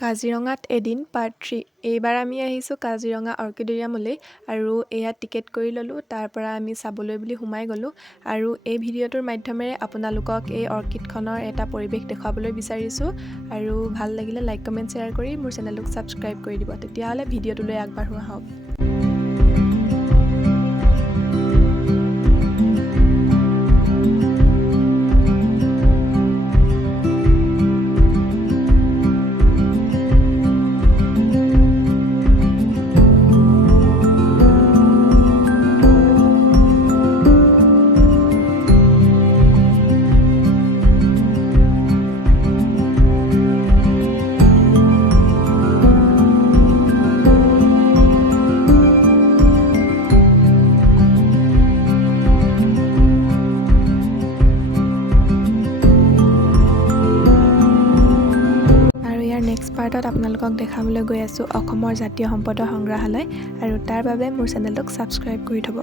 কাজিৰঙাত এদিন পাৰ্ট 3। এইবাৰ আমি আহিছোঁ কাজিৰঙা অৰ্কিডেৰিয়ামলৈ আৰু এয়া টিকেট কৰি ল'লোঁ। তাৰ পৰা আমি চাবলৈ বুলি সোমাই গ'লোঁ আৰু এই ভিডিঅ'টোৰ মাধ্যমেৰে আপোনালোকক এই অৰ্কিডখনৰ এটা পৰিৱেশ দেখুৱাবলৈ বিচাৰিছোঁ। আৰু ভাল লাগিলে লাইক কমেণ্ট শ্বেয়াৰ কৰি মোৰ চেনেলটোক ছাবস্ক্ৰাইব কৰি দিব। তেতিয়াহ'লে ভিডিঅ'টোলৈ আগবাঢ়ো আহক। নেক্সট পাৰ্টত আপোনালোকক দেখাবলৈ গৈ আছোঁ অসমৰ জাতীয় সম্পদৰ সংগ্ৰহালয় আৰু তাৰ বাবে মোৰ চেনেলটোক ছাবস্ক্ৰাইব কৰি থ'ব।